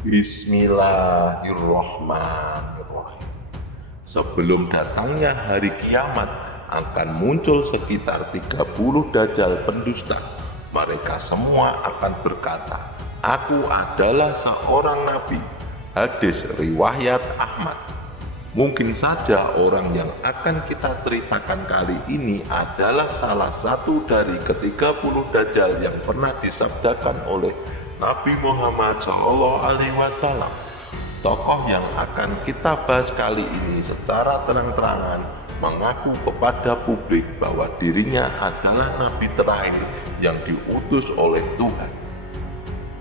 Bismillahirrahmanirrahim. Sebelum datangnya hari kiamat, akan muncul sekitar 30 dajjal pendusta. Mereka semua akan berkata, "Aku adalah seorang nabi." Hadis riwayat Ahmad. Mungkin saja orang yang akan kita ceritakan kali ini adalah salah satu dari ke-30 dajjal yang pernah disabdakan oleh Nabi Muhammad SAW. Tokoh yang akan kita bahas kali ini secara terang-terangan mengaku kepada publik bahwa dirinya adalah nabi terakhir yang diutus oleh Tuhan.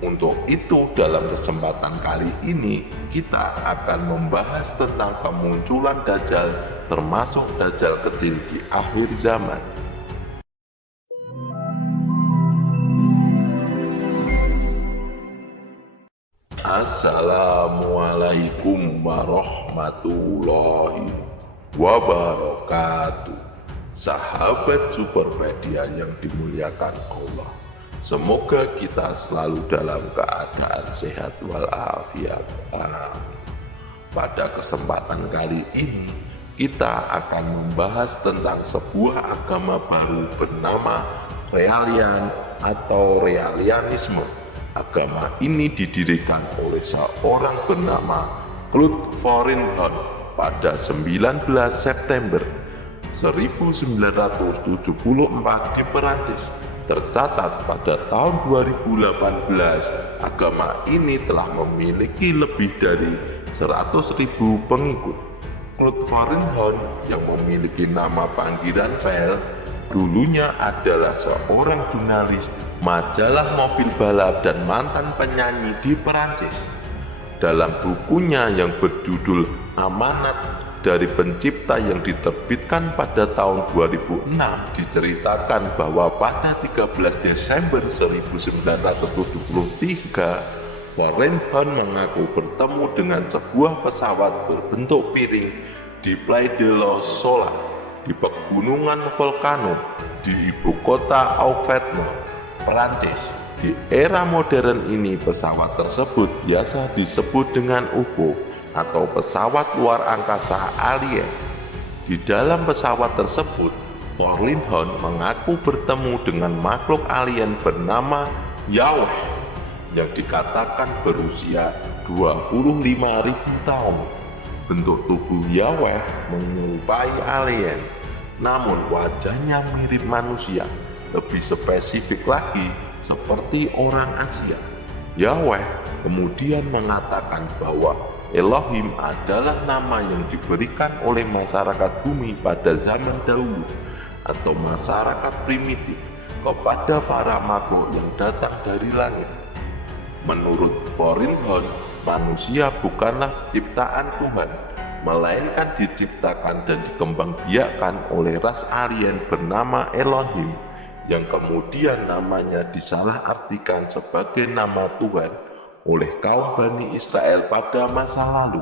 Untuk itu, dalam kesempatan kali ini kita akan membahas tentang kemunculan dajjal, termasuk dajjal kecil di akhir zaman. Assalamualaikum warahmatullahi wabarakatuh. Sahabat Supermedia yang dimuliakan Allah, semoga kita selalu dalam keadaan sehat walafiat. Pada kesempatan kali ini, kita akan membahas tentang sebuah agama baru bernama Realian atau Realianisme. Agama ini didirikan oleh seorang bernama Claude Vorilhon pada 19 September 1974 di Perancis. Tercatat pada tahun 2018, agama ini telah memiliki lebih dari 100.000 pengikut. Claude Vorilhon yang memiliki nama panggilan Vel dulunya adalah seorang jurnalis majalah mobil balap dan mantan penyanyi di Perancis. Dalam bukunya yang berjudul Amanat dari Pencipta yang diterbitkan pada tahun 2006, diceritakan bahwa pada 13 Desember 1973, Vorilhon mengaku bertemu dengan sebuah pesawat berbentuk piring di Place de la Sola di pegunungan Volcano di ibu kota Auvergne, Perancis. Di era modern ini, pesawat tersebut biasa disebut dengan UFO atau pesawat luar angkasa alien. Di dalam pesawat tersebut, Vorilhon mengaku bertemu dengan makhluk alien bernama Yahweh yang dikatakan berusia 25.000 tahun. Bentuk tubuh Yahweh menyerupai alien, namun wajahnya mirip manusia. Lebih spesifik lagi, seperti orang Asia. Yahweh kemudian mengatakan bahwa Elohim adalah nama yang diberikan oleh masyarakat bumi pada zaman dahulu atau masyarakat primitif kepada para makhluk yang datang dari langit. Menurut Vorilhon, manusia bukanlah ciptaan Tuhan, melainkan diciptakan dan dikembangbiakkan oleh ras alien bernama Elohim, yang kemudian namanya disalahartikan sebagai nama Tuhan oleh kaum Bani Israel pada masa lalu.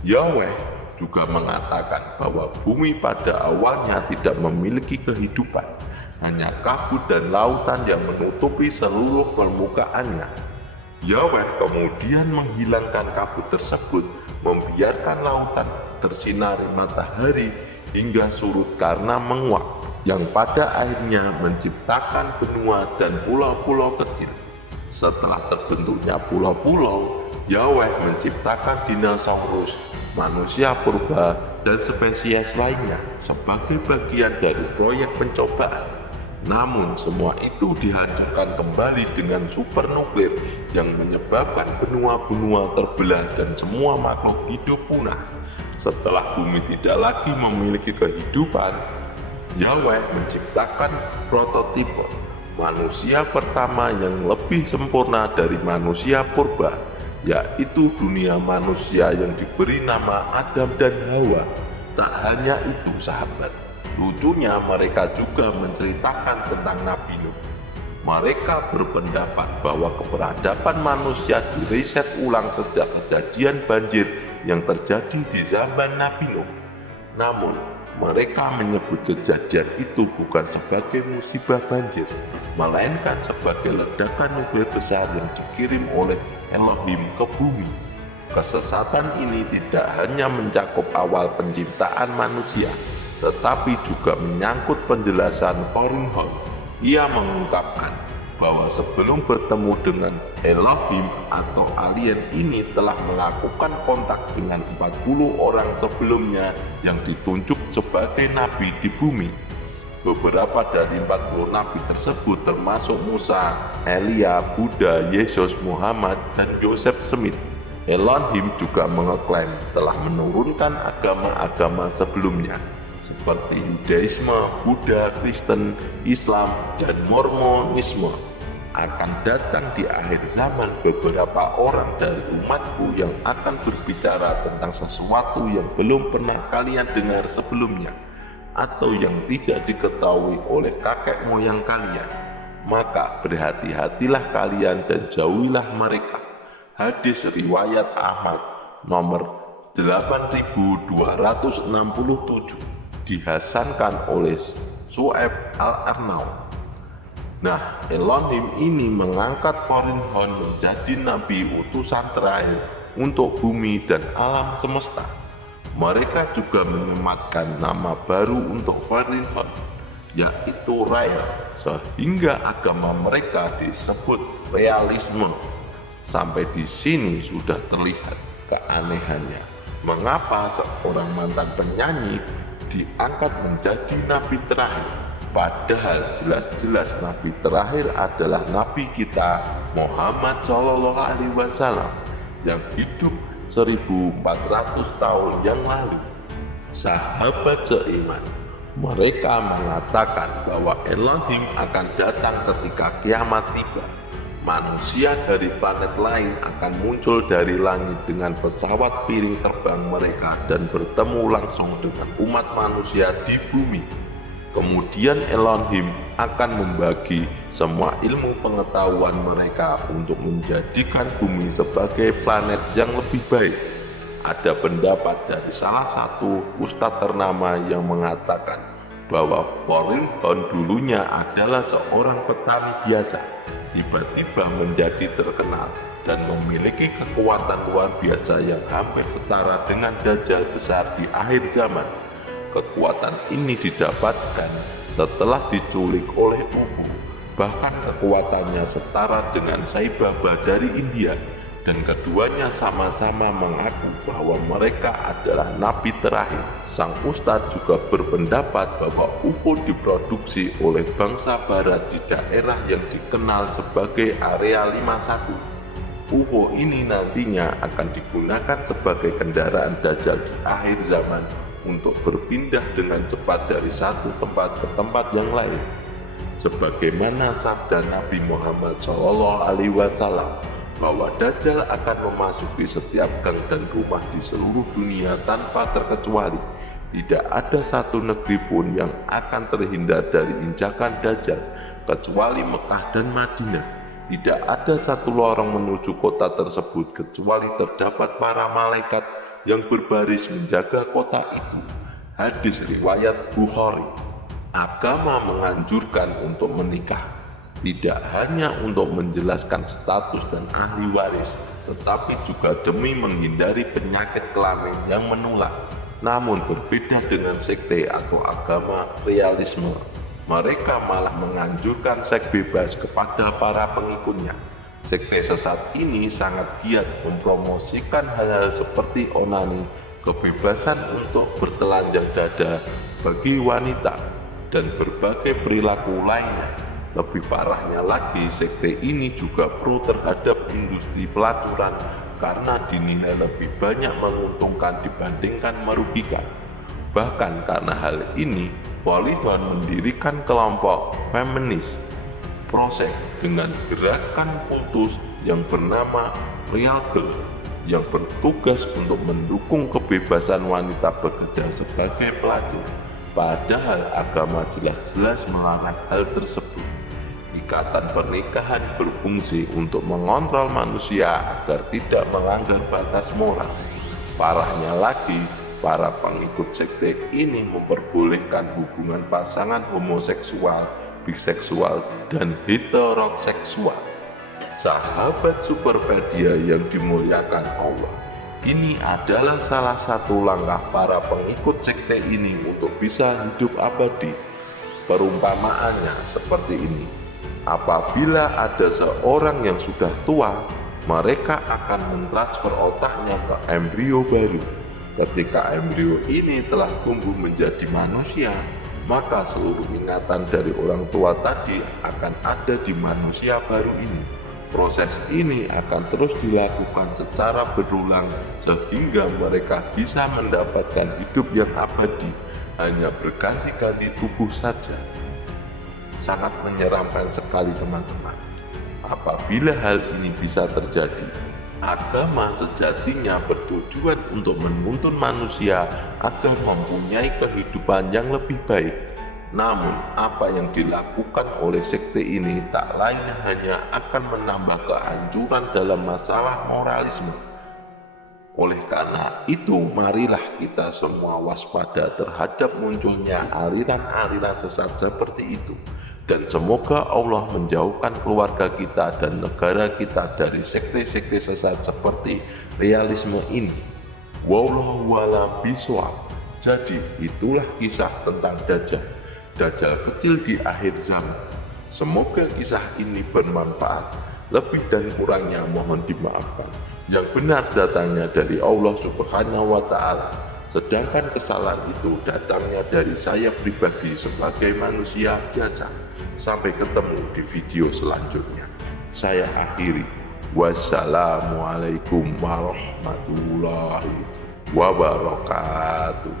Yahweh juga mengatakan bahwa bumi pada awalnya tidak memiliki kehidupan, hanya kabut dan lautan yang menutupi seluruh permukaannya. Yahweh kemudian menghilangkan kabut tersebut, membiarkan lautan tersinari matahari hingga surut karena menguap, yang pada akhirnya menciptakan benua dan pulau-pulau kecil. Setelah terbentuknya pulau-pulau, Yahweh menciptakan dinosaurus, manusia purba, dan spesies lainnya sebagai bagian dari proyek pencobaan. Namun semua itu dihancurkan kembali dengan supernuklir yang menyebabkan benua-benua terbelah dan semua makhluk hidup punah. Setelah bumi tidak lagi memiliki kehidupan, Yahweh menciptakan prototipe manusia pertama yang lebih sempurna dari manusia purba, yaitu dunia manusia yang diberi nama Adam dan Hawa. Tak hanya itu sahabat, lucunya mereka juga menceritakan tentang Nabi Nuh. Mereka berpendapat bahwa keberadaban manusia diriset ulang sejak kejadian banjir yang terjadi di zaman Nabi Nuh. Namun, mereka menyebut kejadian itu bukan sebagai musibah banjir, melainkan sebagai ledakan nuklir besar yang dikirim oleh Elohim ke bumi. Kesesatan ini tidak hanya mencakup awal penciptaan manusia, tetapi juga menyangkut penjelasan Farinholm. Ia mengungkapkan bahwa sebelum bertemu dengan Elohim atau alien ini telah melakukan kontak dengan 40 orang sebelumnya yang ditunjuk sebagai nabi di bumi. Beberapa dari 40 nabi tersebut termasuk Musa, Elia, Buddha, Yesus, Muhammad, dan Joseph Smith. Elohim juga mengeklaim telah menurunkan agama-agama sebelumnya seperti Yudaisme, Buddha, Kristen, Islam, dan Mormonisme. Akan datang di akhir zaman beberapa orang dari umatku yang akan berbicara tentang sesuatu yang belum pernah kalian dengar sebelumnya, atau yang tidak diketahui oleh kakek moyang kalian. Maka berhati-hatilah kalian dan jauhilah mereka. Hadis riwayat Ahmad nomor 8267 dihasankan oleh Su'aib Al-Arnaud. Nah, Elohim ini mengangkat Farinholm menjadi nabi utusan terakhir untuk bumi dan alam semesta. Mereka juga menyematkan nama baru untuk Farinholm, yaitu Rael, sehingga agama mereka disebut realisme. Sampai di sini sudah terlihat keanehannya. Mengapa seorang mantan penyanyi diangkat menjadi nabi terakhir, padahal jelas-jelas nabi terakhir adalah nabi kita Muhammad SAW yang hidup 1400 tahun yang lalu. Sahabat seiman, mereka mengatakan bahwa Elohim akan datang ketika kiamat tiba. Manusia dari planet lain akan muncul dari langit dengan pesawat piring terbang mereka dan bertemu langsung dengan umat manusia di bumi. Kemudian Elohim akan membagi semua ilmu pengetahuan mereka untuk menjadikan bumi sebagai planet yang lebih baik. Ada pendapat dari salah satu ustadz ternama yang mengatakan bahwa Farinholm dulunya adalah seorang petani biasa, tiba-tiba menjadi terkenal dan memiliki kekuatan luar biasa yang hampir setara dengan Dajjal besar di akhir zaman. Kekuatan ini didapatkan setelah diculik oleh UFO, bahkan kekuatannya setara dengan Sai Baba dari India, dan keduanya sama-sama mengaku bahwa mereka adalah nabi terakhir. Sang ustadz juga berpendapat bahwa UFO diproduksi oleh bangsa barat di daerah yang dikenal sebagai Area 51. UFO ini nantinya akan digunakan sebagai kendaraan Dajjal di akhir zaman untuk berpindah dengan cepat dari satu tempat ke tempat yang lain. Sebagaimana sabda Nabi Muhammad SAW bahwa Dajjal akan memasuki setiap gang dan rumah di seluruh dunia tanpa terkecuali. Tidak ada satu negeri pun yang akan terhindar dari injakan Dajjal kecuali Mekah dan Madinah. Tidak ada satu lorong menuju kota tersebut kecuali terdapat para malaikat yang berbaris menjaga kota itu. Hadis riwayat Bukhari. Agama menganjurkan untuk menikah, tidak hanya untuk menjelaskan status dan ahli waris, tetapi juga demi menghindari penyakit kelamin yang menular. Namun berbeda dengan sekte atau agama realisme, mereka malah menganjurkan seks bebas kepada para pengikutnya. Sekte sesat ini sangat giat mempromosikan hal-hal seperti onani, kebebasan untuk bertelanjang dada bagi wanita, dan berbagai perilaku lainnya. Lebih parahnya lagi, sekte ini juga pro terhadap industri pelacuran karena dinilai lebih banyak menguntungkan dibandingkan merugikan. Bahkan karena hal ini, Farinholm mendirikan kelompok feminis proses dengan gerakan kultus yang bernama Real Girl yang bertugas untuk mendukung kebebasan wanita bekerja sebagai pelacur. Padahal agama jelas-jelas melarang hal tersebut. Ikatan pernikahan berfungsi untuk mengontrol manusia agar tidak melanggar batas moral. Parahnya lagi, para pengikut sekte ini memperbolehkan hubungan pasangan homoseksual, biseksual, dan heteroseksual. Sahabat Superpedia yang dimuliakan Allah, ini adalah salah satu langkah para pengikut sekte ini untuk bisa hidup abadi. Perumpamaannya seperti ini: apabila ada seorang yang sudah tua, mereka akan mentransfer otaknya ke embrio baru. Ketika embrio ini telah tumbuh menjadi manusia, maka seluruh ingatan dari orang tua tadi akan ada di manusia baru ini. Proses ini akan terus dilakukan secara berulang sehingga mereka bisa mendapatkan hidup yang abadi, hanya berganti-ganti tubuh saja. Sangat menyeramkan sekali teman-teman. Apabila hal ini bisa terjadi, agama sejatinya bertujuan untuk menuntun manusia agar mempunyai kehidupan yang lebih baik. Namun, apa yang dilakukan oleh sekte ini tak lain hanya akan menambah kehancuran dalam masalah moralisme. Oleh karena itu, marilah kita semua waspada terhadap munculnya aliran-aliran sesat seperti itu. Dan semoga Allah menjauhkan keluarga kita dan negara kita dari sekte-sekte sesat seperti realisme ini. Wallahu a'lam bishawab. Jadi itulah kisah tentang Dajjal. Dajjal kecil di akhir zaman. Semoga kisah ini bermanfaat. Lebih dan kurangnya mohon dimaafkan. Yang benar datangnya dari Allah Subhanahu wa Ta'ala. Sedangkan kesalahan itu datangnya dari saya pribadi sebagai manusia biasa. Sampai ketemu di video selanjutnya. Saya akhiri. Wassalamualaikum warahmatullahi wabarakatuh.